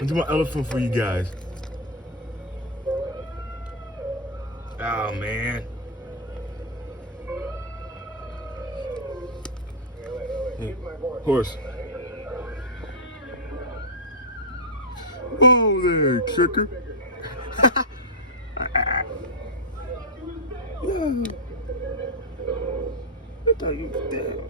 I'll do my elephant for you guys. Oh, man. Hey, horse. Oh, there, chicken. Yeah. I thought you was dead.